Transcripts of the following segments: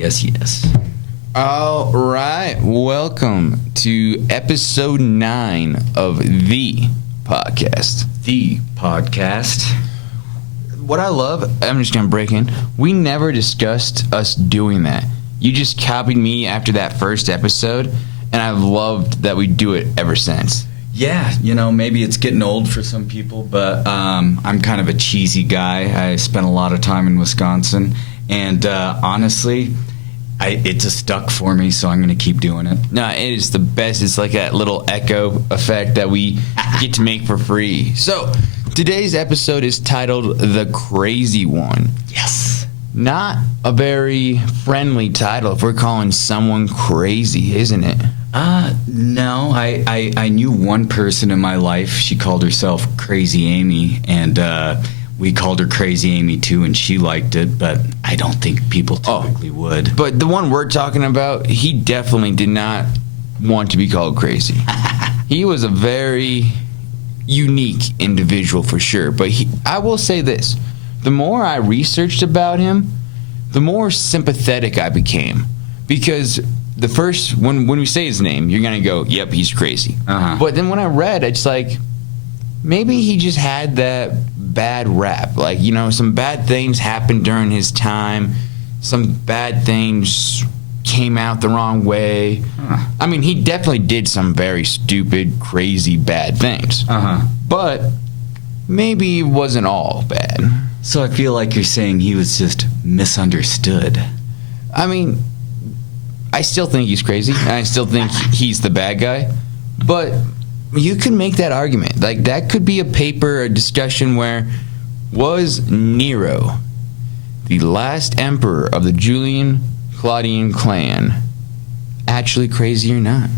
Yes, yes. All right. Welcome to episode 9 of the podcast. The podcast. What I love, I'm just going to break in. We never discussed us doing that. You just copied me after that first episode, and I've loved that we do it ever since. Yeah, maybe it's getting old for some people, but I'm kind of a cheesy guy. I spent a lot of time in Wisconsin, and honestly, it just stuck for me, so I'm going to keep doing it. No, it is the best. It's like that little echo effect that we get to make for free. So, today's episode is titled The Crazy One. Yes. Not a very friendly title if we're calling someone crazy, isn't it? No. I knew one person in my life. She called herself Crazy Amy, and we called her Crazy Amy too, and she liked it, but I don't think people typically would. But the one we're talking about, he definitely did not want to be called crazy. He was a very unique individual for sure, but I will say this. The more I researched about him, the more sympathetic I became. Because the first, when we say his name, you're going to go, yep, he's crazy. Uh-huh. But then when I read, it's like, maybe he just had that bad rap. Like, some bad things happened during his time. Some bad things came out the wrong way. Huh. I mean, he definitely did some very stupid, crazy, bad things. Uh-huh. But maybe it wasn't all bad. So I feel like you're saying he was just misunderstood. I mean, I still think he's crazy, and I still think he's the bad guy. But you can make that argument. Like, that could be a discussion where, was Nero, the last emperor of the Julian Claudian clan, actually crazy or not?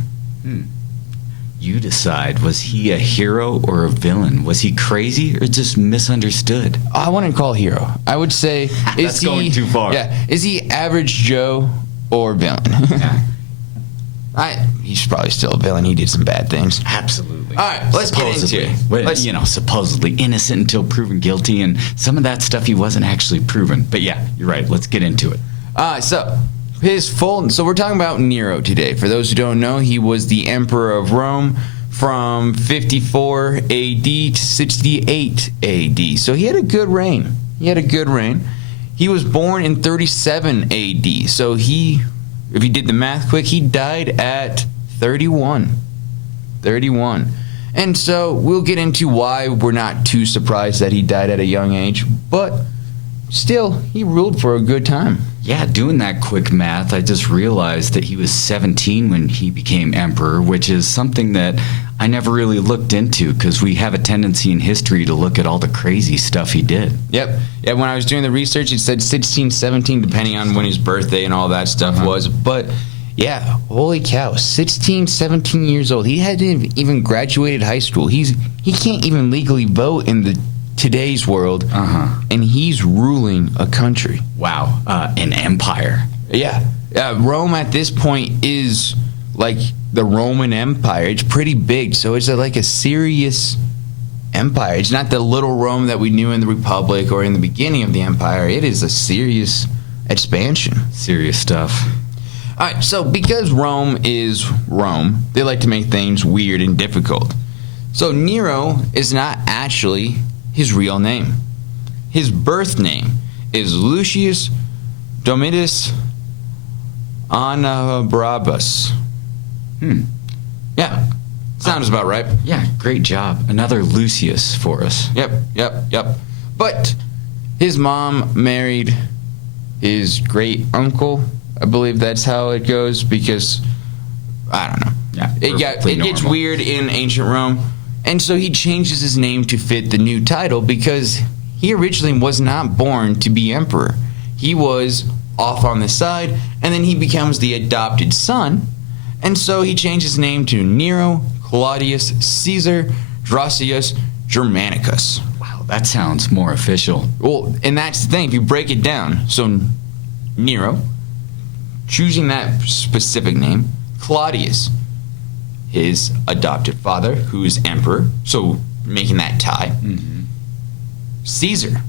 You decide. Was he a hero or a villain? Was he crazy or just misunderstood? I wouldn't call hero. I would say, That's going too far. Yeah, is he average Joe or villain? Yeah. He's probably still a villain. He did some bad things. Absolutely. All right, let's get into it. Well, supposedly innocent until proven guilty, and some of that stuff he wasn't actually proven. But yeah, you're right. Let's get into it. So we're talking about Nero today. For those who don't know, he was the emperor of Rome from 54 AD to 68 AD. So he had a good reign. He was born in 37 AD. So if you did the math quick, he died at 31. And so we'll get into why we're not too surprised that he died at a young age. But still, he ruled for a good time. Yeah, doing that quick math, I just realized that he was 17 when he became emperor, which is something that I never really looked into because we have a tendency in history to look at all the crazy stuff he did. Yep. Yeah, when I was doing the research, it said 16, 17, depending on when his birthday and all that stuff was. But, yeah, holy cow, 16, 17 years old. He hadn't even graduated high school. He can't even legally vote in today's world, and he's ruling a country. Wow, an empire. Yeah. Rome at this point is like the Roman Empire. It's pretty big, so it's like a serious empire. It's not the little Rome that we knew in the Republic or in the beginning of the empire. It is a serious expansion. Serious stuff. All right, so because Rome is Rome, they like to make things weird and difficult. So Nero is not actually his real name. His birth name is Lucius Domitius Anabrabus. Yeah, sounds about right. Yeah, great job. Another Lucius for us. Yep. But his mom married his great uncle. I believe that's how it goes because, I don't know. Yeah, it gets weird in ancient Rome. And so he changes his name to fit the new title because he originally was not born to be emperor. He was off on the side, and then he becomes the adopted son. And so he changed his name to Nero Claudius Caesar Drusius Germanicus. Wow, that sounds more official. Well, and that's the thing. If you break it down, so Nero, choosing that specific name, Claudius, his adopted father, who is emperor, so making that tie. Caesar,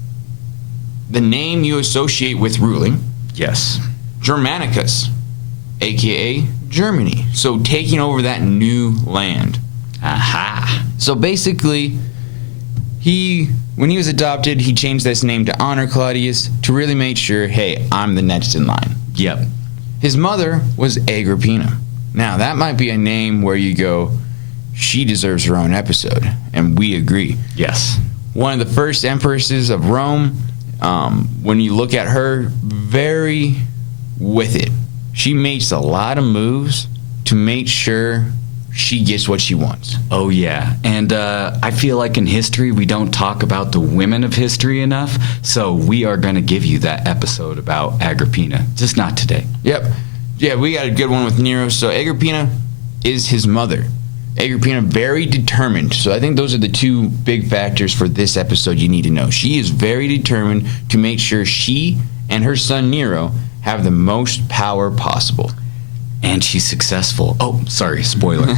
the name you associate with ruling. Yes. Germanicus, a.k.a. Germany. So taking over that new land. Aha. So basically, when he was adopted, he changed this name to honor Claudius to really make sure, hey, I'm the next in line. Yep. His mother was Agrippina. Now, that might be a name where you go, she deserves her own episode, and we agree. Yes. One of the first empresses of Rome, when you look at her, very with it. She makes a lot of moves to make sure she gets what she wants. Oh, yeah. And I feel like in history, we don't talk about the women of history enough, so we are going to give you that episode about Agrippina, just not today. Yep. Yeah, we got a good one with Nero. So Agrippina is his mother. Agrippina, very determined. So I think those are the two big factors for this episode you need to know. She is very determined to make sure she and her son Nero have the most power possible. And she's successful. Oh, sorry, spoiler.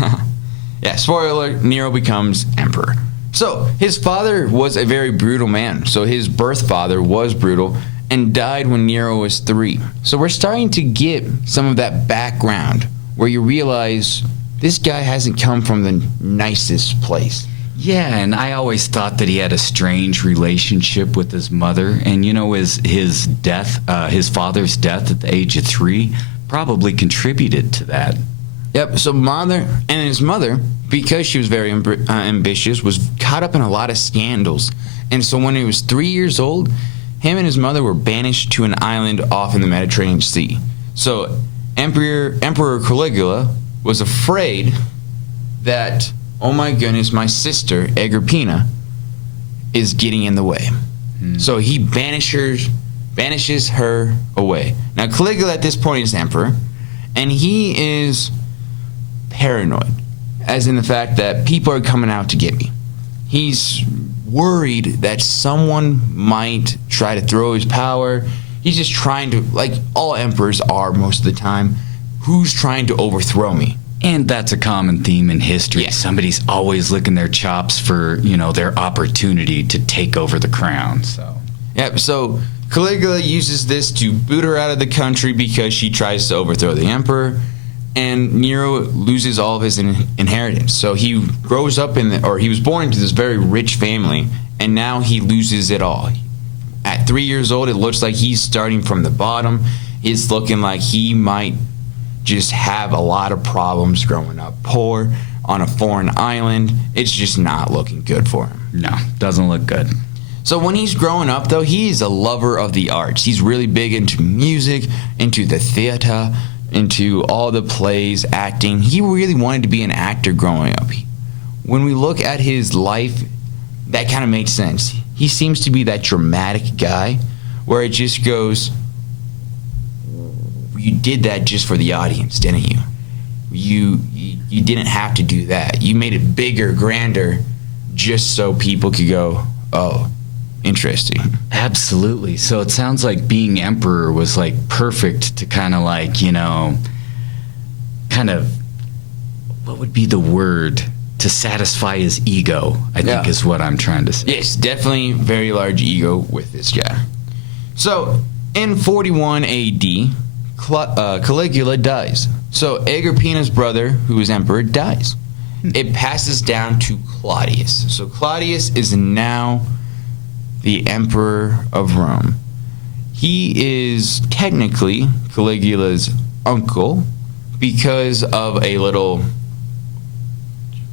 Yeah, spoiler, Nero becomes emperor. So his father was a very brutal man. So his birth father was brutal and died when Nero was 3. So we're starting to get some of that background where you realize this guy hasn't come from the nicest place. Yeah, and I always thought that he had a strange relationship with his mother. And, you know, his death, his father's death at the age of 3 probably contributed to that. Yep, so his mother, because she was very ambitious, was caught up in a lot of scandals. And so when he was 3 years old, him and his mother were banished to an island off in the Mediterranean Sea. So Emperor Caligula was afraid that, oh my goodness, my sister Agrippina is getting in the way. So he banishes her away. Now Caligula at this point is emperor, and he is paranoid, as in the fact that people are coming out to get me. He's worried that someone might try to throw his power. He's just trying to, like all emperors are most of the time, who's trying to overthrow me? And that's a common theme in history. Yeah. Somebody's always licking their chops for, you know, their opportunity to take over the crown. So Caligula uses this to boot her out of the country because she tries to overthrow the emperor, and Nero loses all of his inheritance. So he grows up he was born into this very rich family, and now he loses it all. At 3 years old, it looks like he's starting from the bottom. It's looking like he might just have a lot of problems growing up poor on a foreign island. It's just not looking good for him. No, doesn't look good. So when he's growing up, though, he's a lover of the arts. He's really big into music, into the theater, into all the plays, acting. He really wanted to be an actor growing up. When we look at his life, that kind of makes sense. He seems to be that dramatic guy where it just goes, you did that just for the audience, didn't you? You didn't have to do that. You made it bigger, grander, just so people could go, oh, interesting. Absolutely. So it sounds like being emperor was like perfect to kind of like, you know, what would be the word? To satisfy his ego, I think is what I'm trying to say. Yes, definitely very large ego with this guy. So in 41 AD, Caligula dies. So Agrippina's brother, who was emperor, dies. It passes down to Claudius. So Claudius is now the emperor of Rome. He is technically Caligula's uncle because of a little,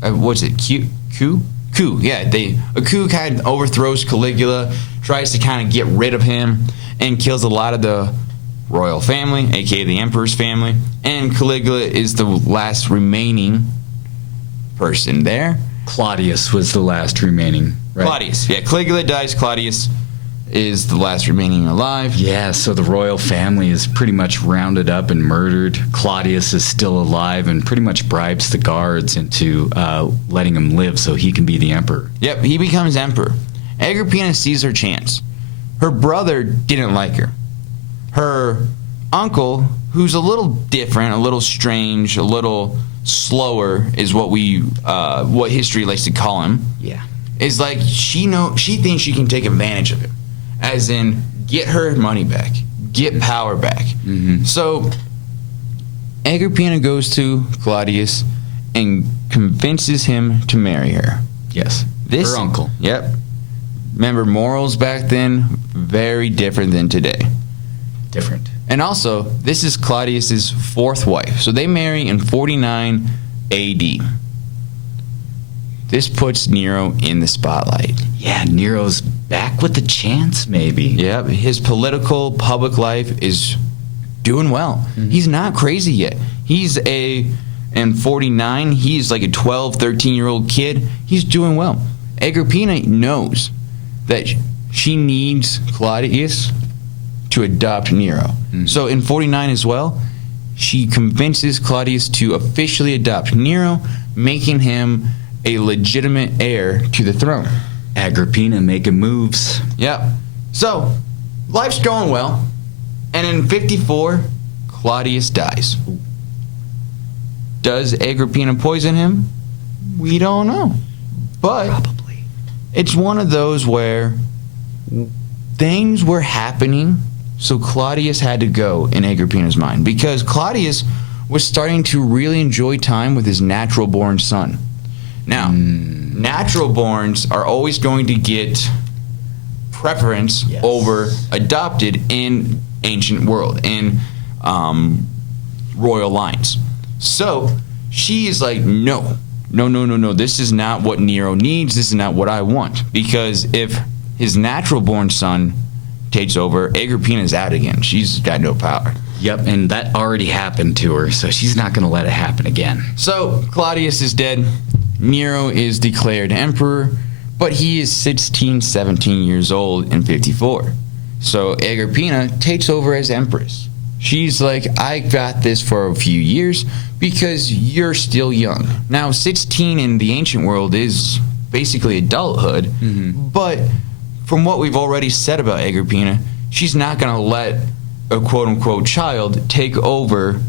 what's it, coup? Yeah, a coup kind of overthrows Caligula, tries to kind of get rid of him, and kills a lot of the royal family, aka the emperor's family, and Caligula is the last remaining person there. Claudius was the last remaining, right? Claudius, yeah, Caligula dies, Claudius is the last remaining alive. Yeah, so the royal family is pretty much rounded up and murdered. Claudius is still alive and pretty much bribes the guards into letting him live so he can be the emperor. Yep, he becomes emperor. Agrippina sees her chance. Her brother didn't like her. Her uncle, who's a little different, a little strange, a little slower, is what history likes to call him. Yeah. Is like she thinks she can take advantage of him. As in, get her money back, get power back. Mm-hmm. So Agrippina goes to Claudius and convinces him to marry her. Yes. Her uncle. Yep. Remember, morals back then, very different than today. Different. And also, this is Claudius's fourth wife. So they marry in 49 AD. This puts Nero in the spotlight. Yeah, Nero's back with the chance, maybe. Yep. His political public life is doing well. Mm-hmm. He's not crazy yet. In 49, he's like a 12, 13-year-old kid. He's doing well. Agrippina knows that she needs Claudius to adopt Nero. Mm-hmm. So in 49 as well, she convinces Claudius to officially adopt Nero, making him a legitimate heir to the throne. Agrippina making moves. Yep. So, life's going well. And in 54, Claudius dies. Does Agrippina poison him? We don't know. But probably. It's one of those where things were happening, so Claudius had to go in Agrippina's mind. Because Claudius was starting to really enjoy time with his natural-born son. Now, natural-borns are always going to get preference over adopted in ancient world, in royal lines. So she is like, no, this is not what Nero needs. This is not what I want. Because if his natural-born son takes over, Agrippina's out again. She's got no power. Yep, and that already happened to her, so she's not going to let it happen again. So Claudius is dead. Nero is declared emperor, but he is 16, 17 years old in 54. So Agrippina takes over as empress. She's like, I got this for a few years because you're still young. Now, 16 in the ancient world is basically adulthood, but from what we've already said about Agrippina, she's not going to let a quote-unquote child take over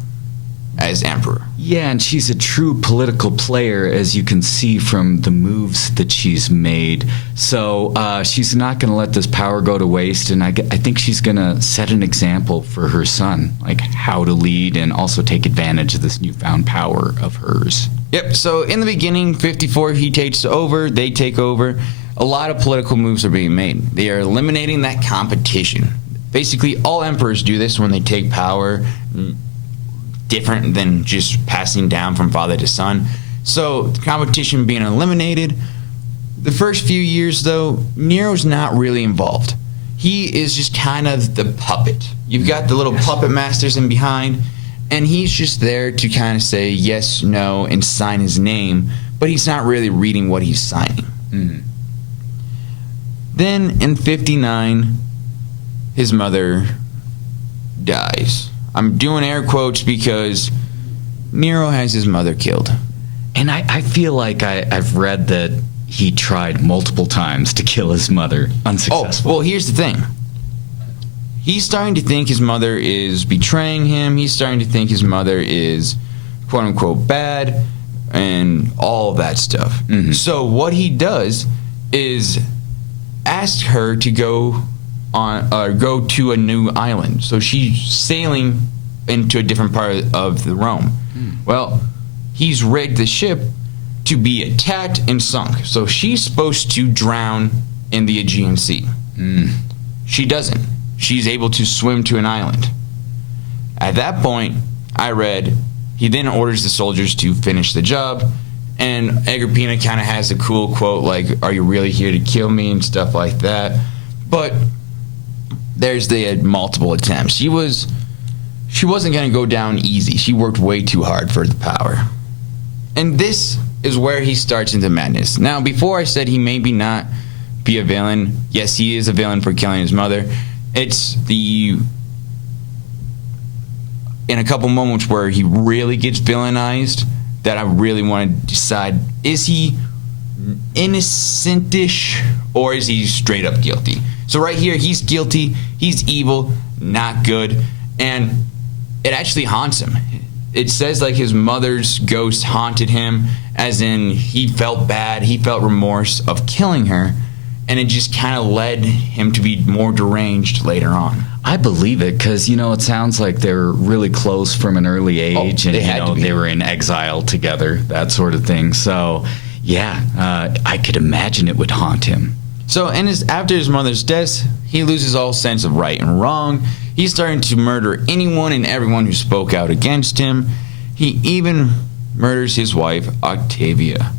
as emperor. Yeah, and she's a true political player, as you can see from the moves that she's made. So she's not going to let this power go to waste, and I think she's going to set an example for her son, like how to lead and also take advantage of this newfound power of hers. Yep, so in the beginning, 54, he takes over, they take over. A lot of political moves are being made. They are eliminating that competition. Basically, all emperors do this when they take power, different than just passing down from father to son. So the competition being eliminated. The first few years, though, Nero's not really involved. He is just kind of the puppet. You've got the little puppet masters in behind, and he's just there to kind of say yes, no, and sign his name, but he's not really reading what he's signing. Then in 59, his mother dies. I'm doing air quotes because Nero has his mother killed. And I feel like I've read that he tried multiple times to kill his mother, unsuccessful. Oh, well, here's the thing. He's starting to think his mother is betraying him. He's starting to think his mother is, quote-unquote, bad, and all of that stuff. So what he does is ask her to go to a new island. So she's sailing into a different part of the Rome. Well, he's rigged the ship to be attacked and sunk. So she's supposed to drown in the Aegean Sea. She doesn't. She's able to swim to an island. At that point, I read, he then orders the soldiers to finish the job, and Agrippina kind of has a cool quote like, "Are you really here to kill me?" and stuff like that. But there's the multiple attempts. She wasn't going to go down easy. She worked way too hard for the power. And this is where he starts into madness. Now, before I said he maybe not be a villain. Yes, he is a villain for killing his mother. It's in a couple moments where he really gets villainized that I really want to decide, is he innocentish or is he straight up guilty? So right here, he's guilty, he's evil, not good, and it actually haunts him. It says like his mother's ghost haunted him, as in he felt bad, he felt remorse of killing her, and it just kind of led him to be more deranged later on. I believe it because, it sounds like they were really close from an early age, and, they were in exile together, that sort of thing. So, yeah, I could imagine it would haunt him. So, after his mother's death, he loses all sense of right and wrong. He's starting to murder anyone and everyone who spoke out against him. He even murders his wife, Octavia,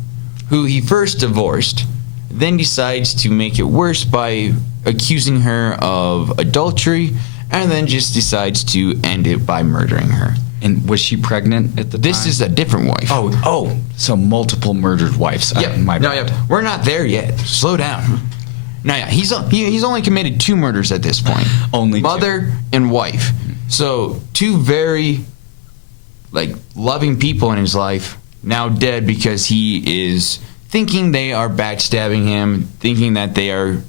who he first divorced, then decides to make it worse by accusing her of adultery, and then just decides to end it by murdering her. And was she pregnant at the time? This is a different wife. Oh, so multiple murdered wives. Yep. We're not there yet. Slow down. Now, yeah, he's only committed 2 murders at this point. Only mother 2. and wife. So 2 very loving people in his life now dead because he is thinking they are backstabbing him, thinking that they are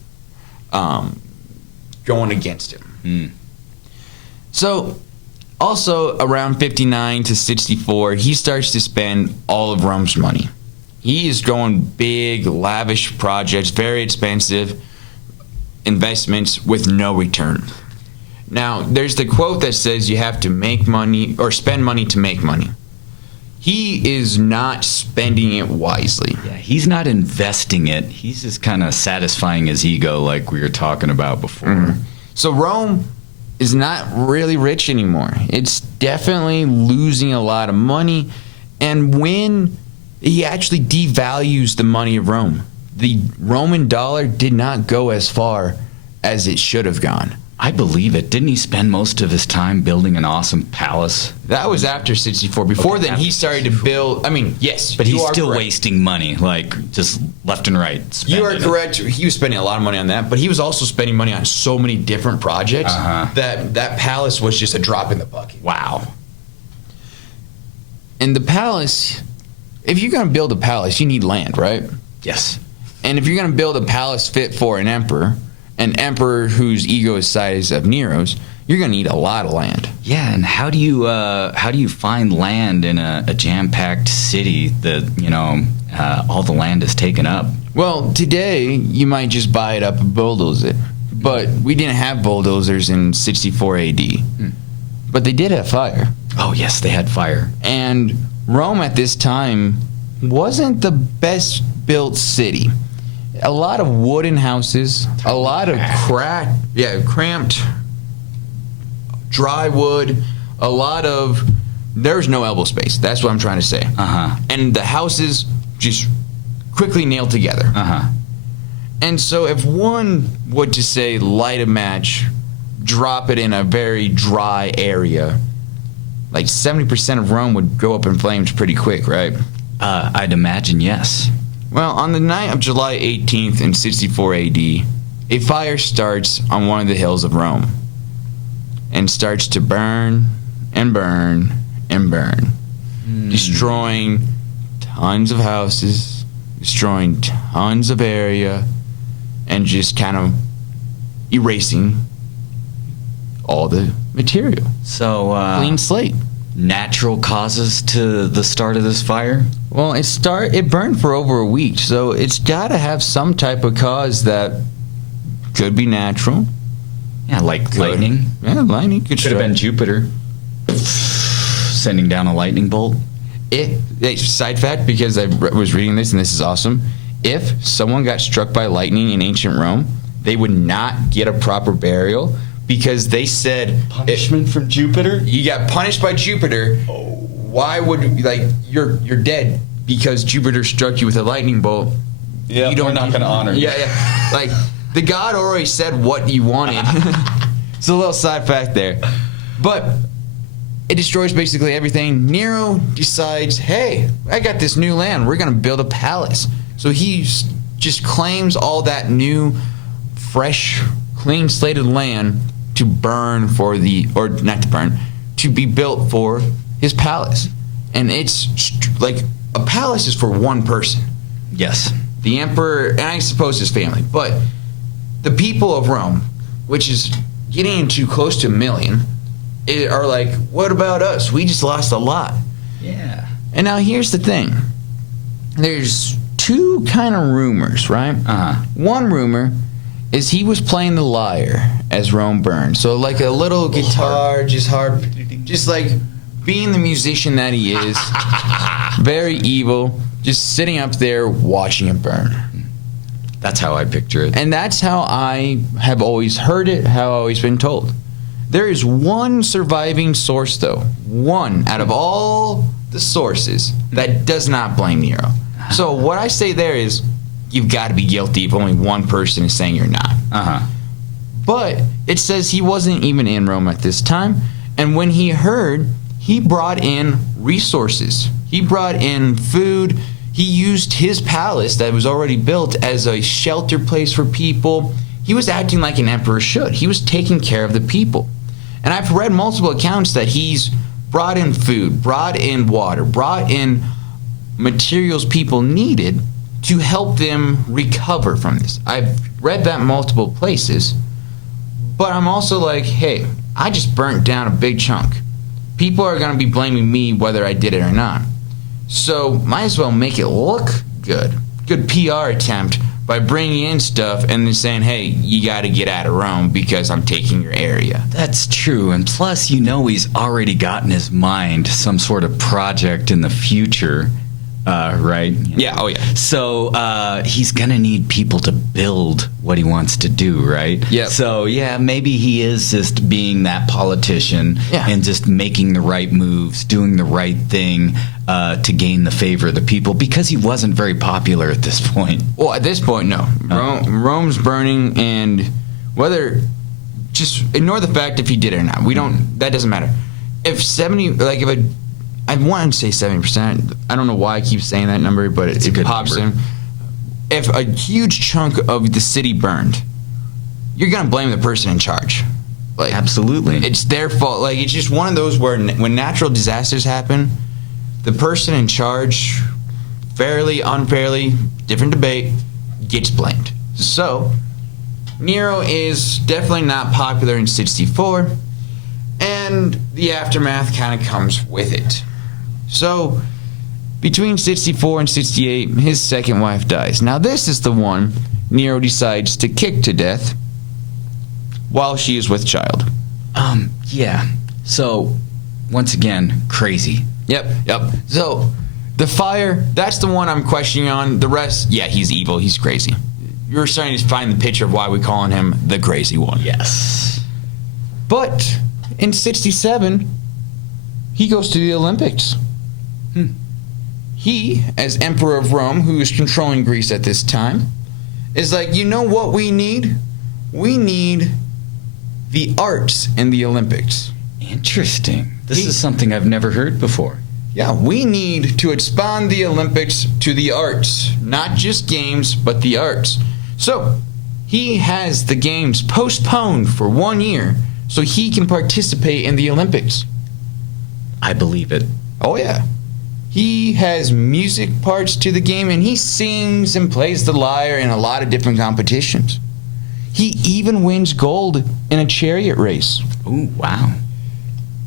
going against him. So, also around 59 to 64, he starts to spend all of Rome's money. He is going big, lavish projects, very expensive investments with no return. Now, there's the quote that says you have to make money or spend money to make money. He is not spending it wisely. Yeah, he's not investing it. He's just kind of satisfying his ego like we were talking about before. Mm-hmm. So Rome is not really rich anymore. It's definitely losing a lot of money. And when he actually devalues the money of Rome, the Roman dollar did not go as far as it should have gone. I believe it. Didn't he spend most of his time building an awesome palace? That was after 64. Before then, he started to build... yes. But he's still wasting money, just left and right. You are correct. He was spending a lot of money on that, but he was also spending money on so many different projects that palace was just a drop in the bucket. Wow. And the palace... If you're going to build a palace, you need land, right? Yes. And if you're going to build a palace fit for an emperor whose ego is the size of Nero's, you're going to need a lot of land. Yeah, and how do you find land in a jam-packed city that all the land is taken up? Well, today you might just buy it up and bulldoze it, but we didn't have bulldozers in 64 AD. But they did have fire. Oh yes, they had fire. And Rome at this time wasn't the best built city. A lot of wooden houses, a lot of cramped dry wood, there's no elbow space. That's what I'm trying to say. And the houses just quickly nailed together. And so if one would just say light a match, drop it in a very dry area, 70% of Rome would go up in flames pretty quick, right? I'd imagine, yes. Well, on the night of July 18th in 64 AD, a fire starts on one of the hills of Rome and starts to burn and burn and burn, destroying tons of houses, destroying tons of area, and just kind of erasing all the material. So, clean slate. Natural causes to the start of this fire? Well, it burned for over a week, so it's got to have some type of cause that could be natural. Yeah, like lightning. Yeah, lightning could have been Jupiter sending down a lightning bolt. Side fact, because I was reading this, and this is awesome. If someone got struck by lightning in ancient Rome, they would not get a proper burial. Because they said punishment from Jupiter. You got punished by Jupiter. Oh. Why would you're dead because Jupiter struck you with a lightning bolt? Yeah, we're not going to honor you. Yeah. The god already said what you wanted. It's a little side fact there, but it destroys basically everything. Nero decides, hey, I got this new land. We're going to build a palace. So he just claims all that new, fresh, clean slated land to burn to be built for his palace. And it's a palace is for one person. Yes. The emperor, and I suppose his family, but the people of Rome, which is getting into close to 1 million, are like, what about us? We just lost a lot. Yeah. And now here's the thing. There's 2 kind of rumors, right? Uh-huh. One rumor is he was playing the lyre as Rome burned. So like a little guitar, just harp, just like being the musician that he is, very evil, just sitting up there watching it burn. That's how I picture it. And that's how I have always heard it, how I've always been told. There is one surviving source, though, one out of all the sources that does not blame Nero. So what I say there is, you've got to be guilty if only one person is saying you're not. But it says he wasn't even in Rome at this time, and when he heard, he brought in resources. He brought in food. He used his palace that was already built as a shelter place for people. He was acting like an emperor should. He was taking care of the people. And I've read multiple accounts that he's brought in food, brought in water, brought in materials people needed to help them recover from this. I've read that multiple places, but I'm also like, hey, I just burnt down a big chunk. People are going to be blaming me whether I did it or not. So might as well make it look good. Good PR attempt by bringing in stuff and then saying, hey, you got to get out of Rome because I'm taking your area. That's true. And plus, he's already got in his mind some sort of project in the future, right? Yeah, oh yeah. So he's going to need people to build what he wants to do, right? Yeah. So, yeah, maybe he is just being that politician and just making the right moves, doing the right thing to gain the favor of the people because he wasn't very popular at this point. Well, at this point, no. Rome's burning, and whether, just ignore the fact if he did it or not. That doesn't matter. If I want to say 70%. I don't know why I keep saying that number, but it pops in. If a huge chunk of the city burned, you're going to blame the person in charge. Like, absolutely. It's their fault. Like, it's just one of those where when natural disasters happen, the person in charge, fairly, unfairly, different debate, gets blamed. So, Nero is definitely not popular in 64, and the aftermath kind of comes with it. So, between 64 and 68, his second wife dies. Now, this is the one Nero decides to kick to death while she is with child. Yeah. So, once again, crazy. Yep. So, the fire, that's the one I'm questioning on. The rest, yeah, he's evil, he's crazy. You're starting to find the picture of why we're calling him the crazy one. Yes. But, in 67, he goes to the Olympics. He, as Emperor of Rome, who is controlling Greece at this time, is like, you know what we need? We need the arts in the Olympics. Interesting. This is something I've never heard before. Yeah, we need to expand the Olympics to the arts. Not just games, but the arts. So, he has the games postponed for 1 year so he can participate in the Olympics. I believe it. Oh, yeah. He has music parts to the game, and he sings and plays the lyre in a lot of different competitions. He even wins gold in a chariot race. Ooh, wow.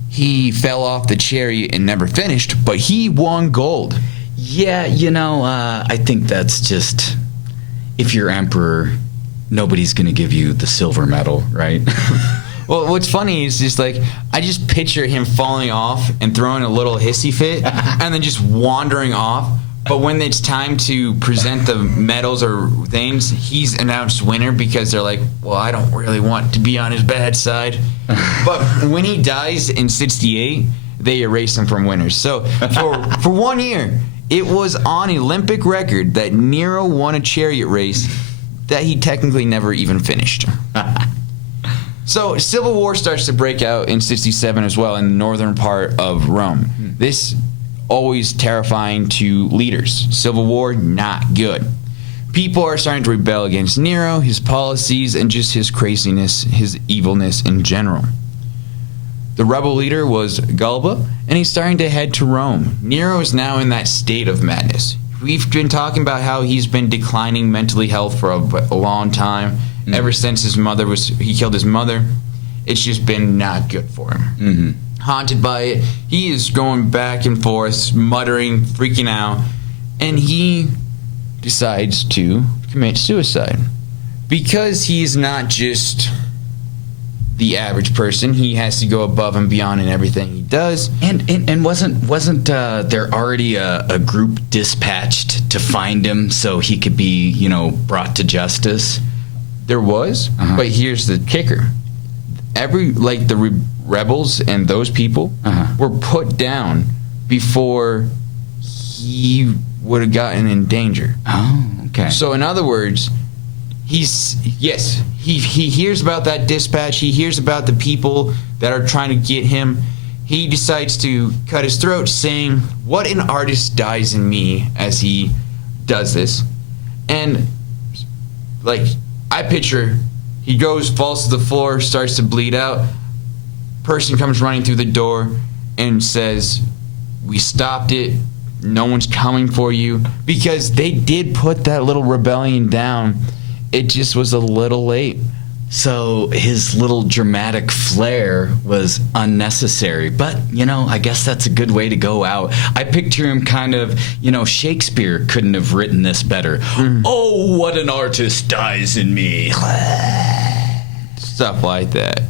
He fell off the chariot and never finished, but he won gold. Yeah, I think that's just, if you're emperor, nobody's going to give you the silver medal, right? Well, what's funny is just like, I just picture him falling off and throwing a little hissy fit and then just wandering off. But when it's time to present the medals or things, he's announced winner because they're like, well, I don't really want to be on his bad side. But when he dies in 68, they erase him from winners. So for 1 year, it was on Olympic record that Nero won a chariot race that he technically never even finished. So, civil war starts to break out in 67 as well in the northern part of Rome. This always terrifying to leaders. Civil war, not good. People are starting to rebel against Nero, his policies, and just his craziness, his evilness in general. The rebel leader was Galba, and he's starting to head to Rome. Nero is now in that state of madness. We've been talking about how he's been declining mentally health for a long time. Ever since he killed his mother, it's just been not good for him. Haunted by it, he is going back and forth, muttering, freaking out, and he decides to commit suicide. because he's not just the average person, he has to go above and beyond in everything he does. And wasn't there already a group dispatched to find him so he could be, brought to justice? There was, but here's the kicker. The rebels and those people were put down before he would have gotten in danger. Oh, okay. So in other words, he hears about that dispatch. He hears about the people that are trying to get him. He decides to cut his throat, saying, "What an artist dies in me," as he does this. And I picture, he falls to the floor, starts to bleed out. Person comes running through the door and says, "We stopped it. No one's coming for you," because they did put that little rebellion down. It just was a little late. So his little dramatic flair was unnecessary. But, I guess that's a good way to go out. I picture him kind of, Shakespeare couldn't have written this better. Oh, what an artist dies in me. Stuff like that.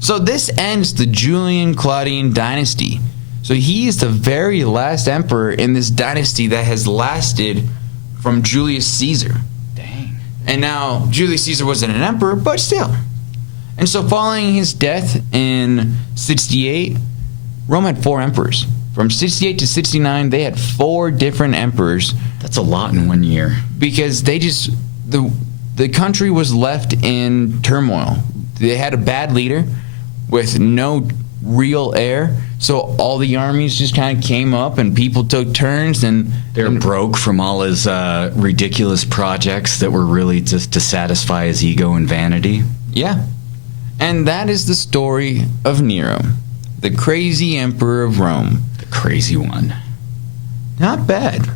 So this ends the Julian-Claudian dynasty. So he is the very last emperor in this dynasty that has lasted from Julius Caesar. And now, Julius Caesar wasn't an emperor, but still. And so following his death in 68, Rome had 4 emperors. From 68 to 69, they had 4 different emperors. That's a lot in 1 year. Because the country was left in turmoil. They had a bad leader with no real heir. So all the armies just kind of came up and people took turns and they're broke from all his ridiculous projects that were really just to satisfy his ego and vanity. Yeah. And that is the story of Nero, the crazy emperor of Rome. The crazy one. Not bad.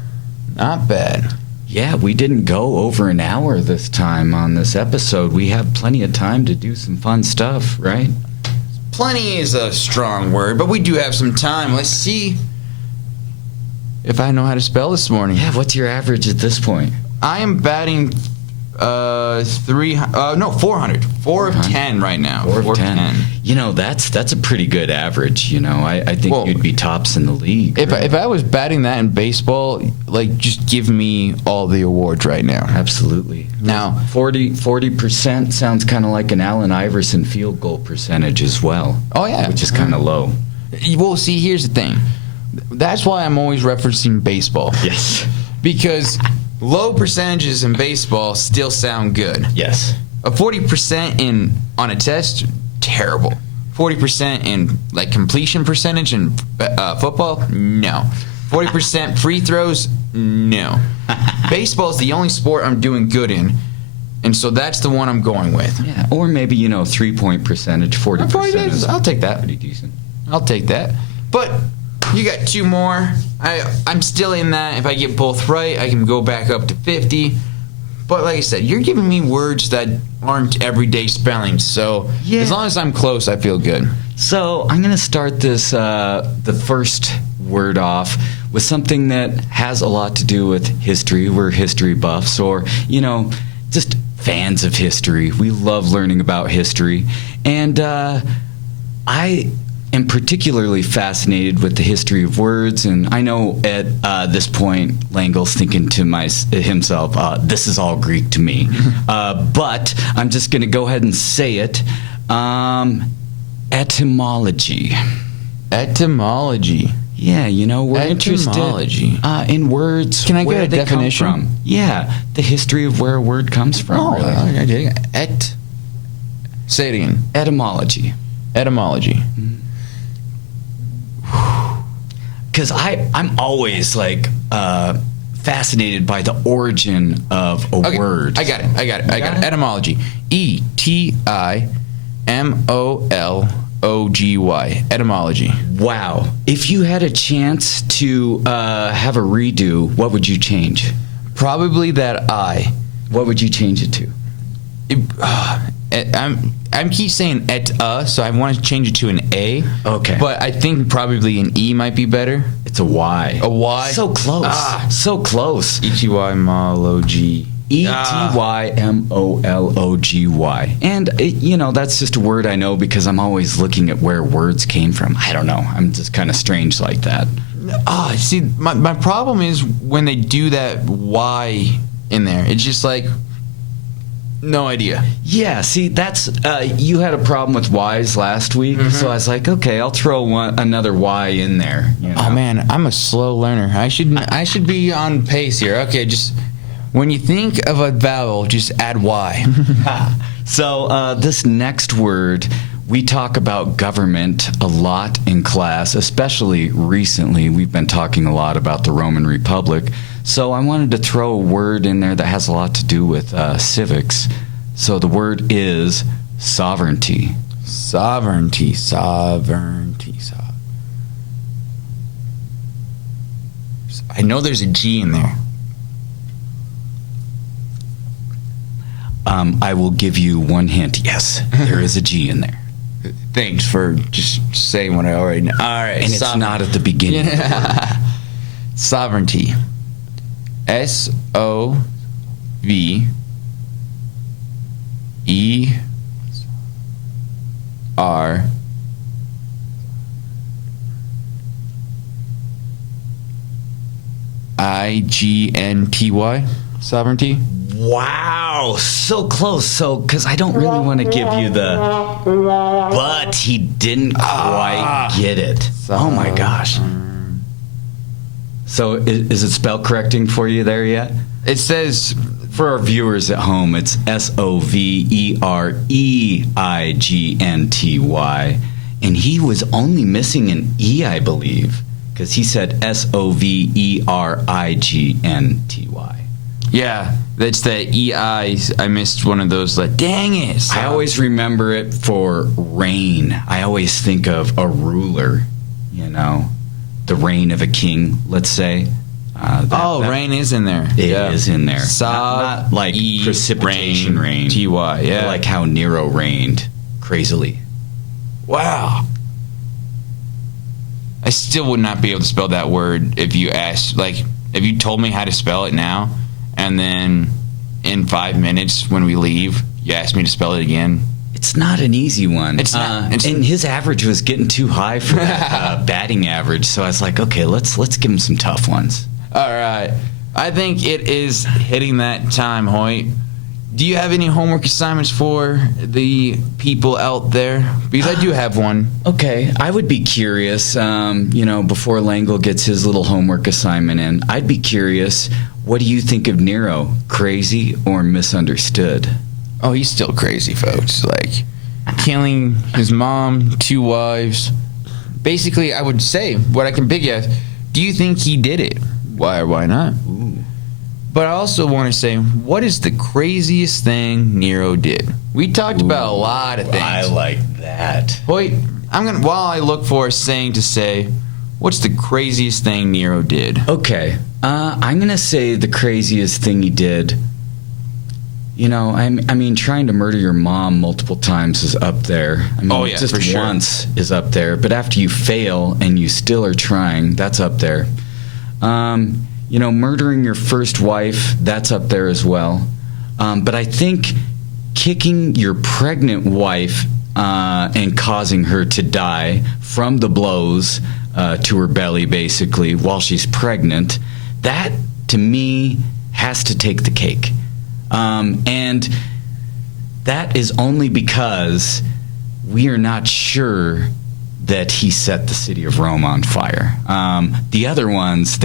Not bad. Yeah, we didn't go over an hour this time on this episode. We have plenty of time to do some fun stuff, right? Plenty is a strong word, but we do have some time. Let's see if I know how to spell this morning. Yeah, what's your average at this point? I am batting 400. 4 of 10 right now. 4 of 10. That's a pretty good average. I think you'd be tops in the league. If I was batting that in baseball, just give me all the awards right now. Absolutely. Now 40% sounds kind of like an Allen Iverson field goal percentage as well. Oh yeah, which is kind of low. Well, see, here's the thing. That's why I'm always referencing baseball. Yes. Because low percentages in baseball still sound good. Yes. A 40% on a test, terrible. 40% in completion percentage in football, no. 40% free throws, no. Baseball is the only sport I'm doing good in, and so that's the one I'm going with. Yeah. Or maybe 3-point percentage, 40%. I'll take that. Pretty decent. I'll take that. But you got 2 more. I'm still in that. If I get both right, I can go back up to 50. But like I said, you're giving me words that aren't everyday spelling. So as long as I'm close, I feel good. So I'm going to start this, the first word off with something that has a lot to do with history. We're history buffs or, just fans of history. We love learning about history. And I am particularly fascinated with the history of words, and I know at this point Langle's thinking to himself, this is all Greek to me. But I'm just going to go ahead and say it. Etymology. Etymology. Yeah, we're interested in words. Can I get a definition? Come from. Yeah, the history of where a word comes from. Oh, really. I dig it. Say it again. Etymology. Etymology. Because I'm always fascinated by the origin of a word. I got it. Etymology. Etymology. Etymology. Wow. If you had a chance to have a redo, what would you change? Probably that I. What would you change it to? I'm keep saying so I want to change it to an A. Okay. But I think probably an E might be better. It's a Y. A Y? So close. So close. Etymology. Etymology. And, that's just a word I know because I'm always looking at where words came from. I don't know. I'm just kind of strange like that. See, my problem is when they do that Y in there. It's just like, no idea. Yeah, see, that's you had a problem with Y's last week, so I was like, okay, I'll throw another Y in there. Oh man, I'm a slow learner. I should be on pace here. Okay, just when you think of a vowel, just add Y. So this next word, we talk about government a lot in class, especially recently. We've been talking a lot about the Roman Republic. So I wanted to throw a word in there that has a lot to do with civics. So the word is sovereignty. Sovereignty. I know there's a G in there. I will give you one hint. Yes, there is a G in there. Thanks for just saying what I already know. All right. And it's not at the beginning. Yeah. Sovereignty. SOVEREIGNTY. Sovereignty. Wow, so close. So, because I don't really want to give you but he didn't quite get it. Oh my gosh. So, is it spell correcting for you there yet? It says, for our viewers at home, it's SOVEREIGNTY. And he was only missing an E, I believe, because he said SOVERIGNTY. yeah, that's the EIs. I missed one of those. Like, dang it. I always remember it for reign. I always think of a ruler, the reign of a king, let's say. Rain is in there. It is in there. Not like E, precipitation rain. TY, yeah. Like how Nero reigned crazily. Wow. I still would not be able to spell that word if you asked. Like, if you told me how to spell it now, and then in 5 minutes when we leave, you asked me to spell it again. It's not an easy one. It's not. And his average was getting too high for that batting average, so I was like, okay, let's give him some tough ones. All right. I think it is hitting that time, Hoyt. Do you have any homework assignments for the people out there? Because I do have one. Okay, I would be curious, before Langle gets his little homework assignment in, I'd be curious, what do you think of Nero? Crazy or misunderstood? Oh, he's still crazy, folks. Like, killing his mom, 2 wives. Basically, I would say, what I can pick at, do you think he did it? Why or why not? Ooh. But I also want to say, what is the craziest thing Nero did? We talked about a lot of things. I like that. Hoyt, while I look for a saying to say, what's the craziest thing Nero did? Okay, I'm going to say the craziest thing he did. Trying to murder your mom multiple times is up there. Just for sure. Once is up there. But after you fail and you still are trying, that's up there. Murdering your first wife, that's up there as well. But I think kicking your pregnant wife and causing her to die from the blows to her belly, basically, while she's pregnant, that, to me, has to take the cake. And that is only because we are not sure that he set the city of Rome on fire. The other ones,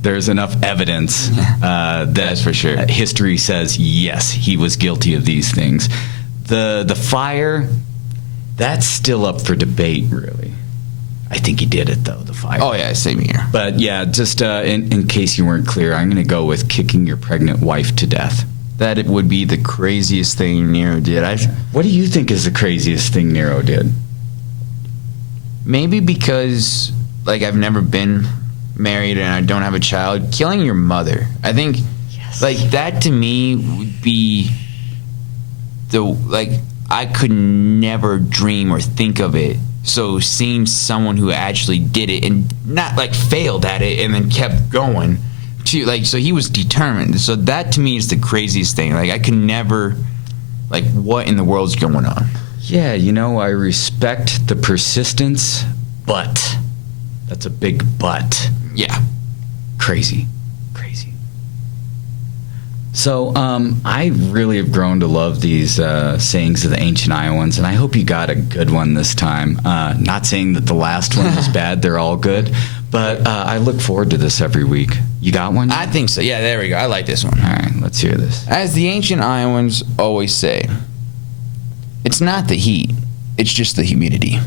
there's enough evidence that for sure. History says, yes, he was guilty of these things. The fire, that's still up for debate, really. I think he did it, though, the fire. Oh, yeah, same here. But, yeah, just in case you weren't clear, I'm going to go with kicking your pregnant wife to death. That it would be the craziest thing Nero did. What do you think is the craziest thing Nero did? Maybe because, I've never been married and I don't have a child. Killing your mother. I think, that to me would be I could never dream or think of it. So seeing someone who actually did it and not, failed at it and then kept going, So he was determined. So that to me is the craziest thing. Like I could never, like, what in the world's going on? Yeah, I respect the persistence, but that's a big but. Yeah. Crazy. So I really have grown to love these sayings of the ancient Iowans, and I hope you got a good one this time. Not saying that the last one was bad. They're all good. But I look forward to this every week. You got one? I think so. Yeah, there we go. I like this one. All right, let's hear this. As the ancient Iowans always say, it's not the heat, it's just the humidity.